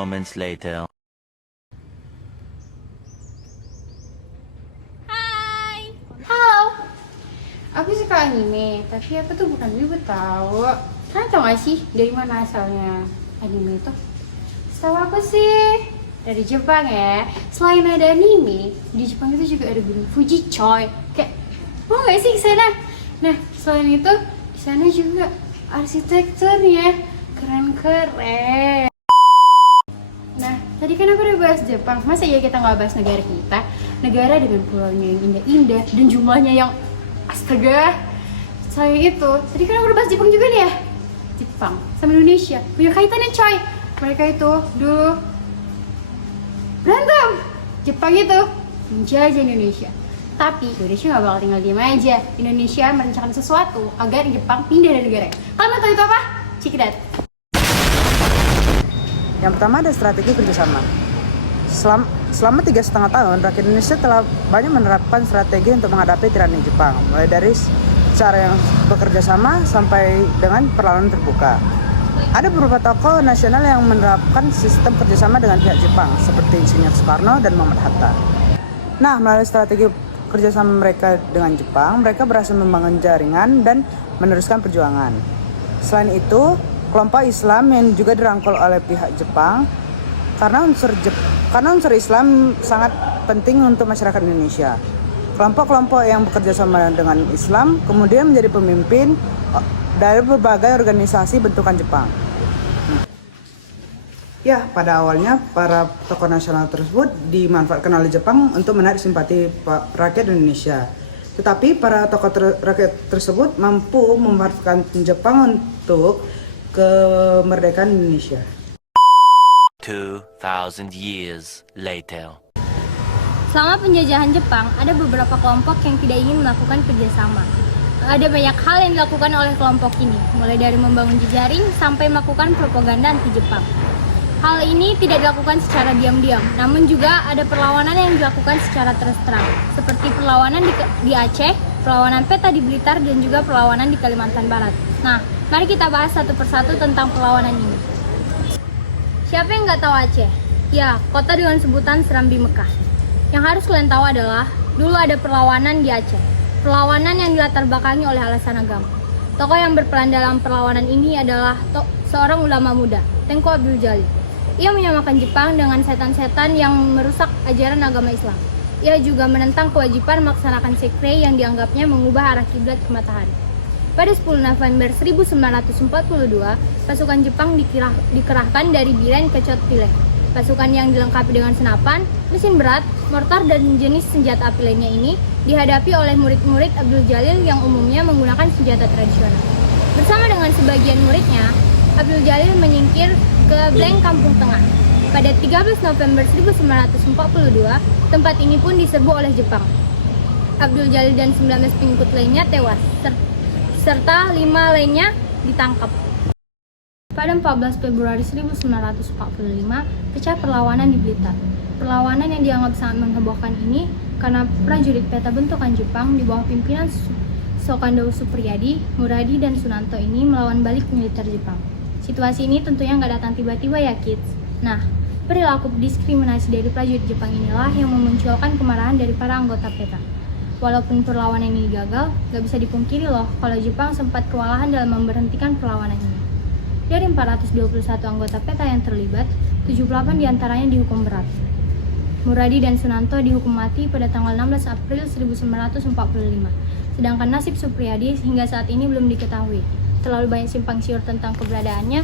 moments later. Hai. Halo. Aku suka anime, tapi aku tuh bukan wibu tahu. Kalian tau gak sih dari mana asalnya anime itu? Setahu aku sih dari Jepang ya. Selain ada anime, di Jepang itu juga ada gunung Fuji, coy. Kayak mau gak sih ke sana? Nah, selain itu di sana juga arsitekturnya keren-keren. Nah, tadi kan aku udah bahas Jepang. Masa iya kita nggak bahas negara kita? Negara dengan pulaunya yang indah-indah dan jumlahnya yang astaga. Selain itu, tadi kan aku udah bahas Jepang juga nih ya. Jepang sama Indonesia punya kaitannya, coy. Mereka itu dulu berantem. Jepang itu menjajah Indonesia. Tapi Indonesia nggak bakal tinggal diam aja. Indonesia merencanakan sesuatu agar Jepang pindah dari negaranya. Kalian mau tahu itu apa? Check it out. Yang pertama ada strategi kerjasama. Selama 3,5 tahun, rakyat Indonesia telah banyak menerapkan strategi untuk menghadapi tirani Jepang, mulai dari cara yang bekerja sama sampai dengan perlawanan terbuka. Ada beberapa tokoh nasional yang menerapkan sistem kerjasama dengan pihak Jepang, seperti Insinyur Soekarno dan Muhammad Hatta. Nah, melalui strategi kerjasama mereka dengan Jepang, mereka berhasil membangun jaringan dan meneruskan perjuangan. Selain itu, kelompok Islam yang juga dirangkul oleh pihak Jepang karena unsur Islam sangat penting untuk masyarakat Indonesia. Kelompok-kelompok yang bekerja sama dengan Islam kemudian menjadi pemimpin dari berbagai organisasi bentukan Jepang. Ya, pada awalnya para tokoh nasional tersebut dimanfaatkan oleh Jepang untuk menarik simpati rakyat Indonesia. Tetapi para tokoh rakyat tersebut mampu memanfaatkan Jepang untuk kemerdekaan Indonesia. 2,000 years later. Selama penjajahan Jepang, ada beberapa kelompok yang tidak ingin melakukan kerjasama. Ada banyak hal yang dilakukan oleh kelompok ini, mulai dari membangun jejaring sampai melakukan propaganda anti-Jepang. Hal ini tidak dilakukan secara diam-diam, namun juga ada perlawanan yang dilakukan secara terus terang, seperti perlawanan di Aceh, perlawanan peta di Blitar, dan juga perlawanan di Kalimantan Barat. Nah, mari kita bahas satu persatu tentang perlawanan ini. Siapa yang nggak tahu Aceh? Ya, kota dengan sebutan Serambi Mekah. Yang harus kalian tahu adalah, dulu ada perlawanan di Aceh. Perlawanan yang dilatar belakangi oleh alasan agama. Tokoh yang berperan dalam perlawanan ini adalah seorang ulama muda, Tengku Abdul Jalil. Ia menyamakan Jepang dengan setan-setan yang merusak ajaran agama Islam. Ia juga menentang kewajiban melaksanakan sekre yang dianggapnya mengubah arah kiblat ke matahari. Pada 10 November 1942, pasukan Jepang dikerahkan dari Biren ke Chot Pile. Pasukan yang dilengkapi dengan senapan, mesin berat, mortar, dan jenis senjata api lainnya ini dihadapi oleh murid-murid Abdul Jalil yang umumnya menggunakan senjata tradisional. Bersama dengan sebagian muridnya, Abdul Jalil menyingkir ke Bleng Kampung Tengah. Pada 13 November 1942, tempat ini pun diserbu oleh Jepang. Abdul Jalil dan 19 pengikut lainnya tewas, serta 5 lainnya ditangkap. Pada 14 Februari 1945, pecah perlawanan di Blitar. Perlawanan yang dianggap sangat menghebohkan ini karena prajurit peta bentukan Jepang di bawah pimpinan Sokando Supriyadi, Muradi, dan Sunanto ini melawan balik militer Jepang. Situasi ini tentunya nggak datang tiba-tiba ya kids. Nah, perilaku diskriminasi dari prajurit Jepang inilah yang memunculkan kemarahan dari para anggota peta. Walaupun perlawanan ini gagal, nggak bisa dipungkiri loh kalau Jepang sempat kewalahan dalam memberhentikan perlawanan ini. Dari 421 anggota peta yang terlibat, 78 diantaranya dihukum berat. Muradi dan Sunanto dihukum mati pada tanggal 16 April 1945. Sedangkan nasib Supriyadi hingga saat ini belum diketahui. Terlalu banyak simpang siur tentang keberadaannya,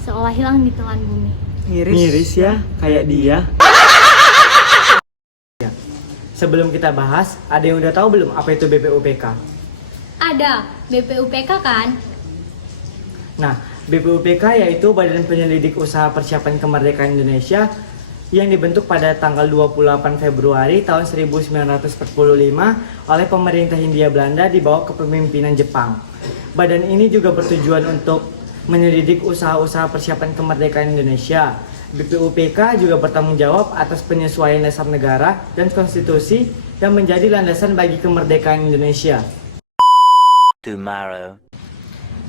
seolah hilang di telan bumi. Miris ya, kayak dia. Sebelum kita bahas, ada yang udah tahu belum apa itu BPUPK? Ada, BPUPK kan? Nah, BPUPK yaitu Badan Penyelidik Usaha Persiapan Kemerdekaan Indonesia yang dibentuk pada tanggal 28 Februari tahun 1945 oleh pemerintah Hindia Belanda di bawah kepemimpinan Jepang. Badan ini juga bertujuan untuk menyelidik usaha-usaha persiapan kemerdekaan Indonesia. BPUPK juga bertanggung jawab atas penyesuaian dasar negara dan konstitusi yang menjadi landasan bagi kemerdekaan Indonesia. Tomorrow.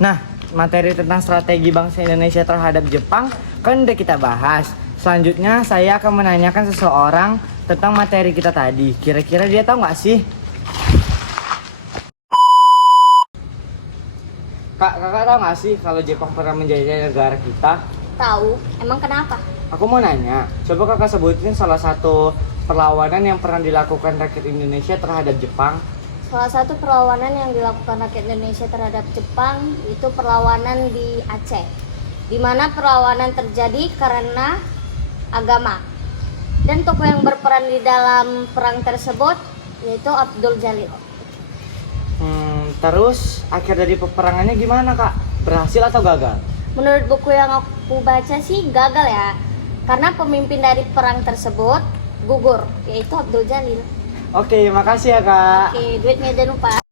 Nah, materi tentang strategi bangsa Indonesia terhadap Jepang kan udah kita bahas. Selanjutnya saya akan menanyakan seseorang tentang materi kita tadi. Kira-kira dia tahu nggak sih? Kakak tahu nggak sih kalau Jepang pernah menjajah negara kita? Tahu, emang kenapa? Aku mau nanya, coba kakak sebutin salah satu perlawanan yang pernah dilakukan rakyat Indonesia terhadap Jepang. Salah satu perlawanan yang dilakukan rakyat Indonesia terhadap Jepang itu perlawanan di Aceh, di mana perlawanan terjadi karena agama. Dan tokoh yang berperan di dalam perang tersebut yaitu Abdul Jalil. Terus akhir dari peperangannya gimana kak? Berhasil atau gagal? Menurut buku yang aku baca sih gagal ya, karena pemimpin dari perang tersebut gugur, yaitu Abdul Jalil. Oke, makasih ya kak. Oke, duitnya jangan lupa.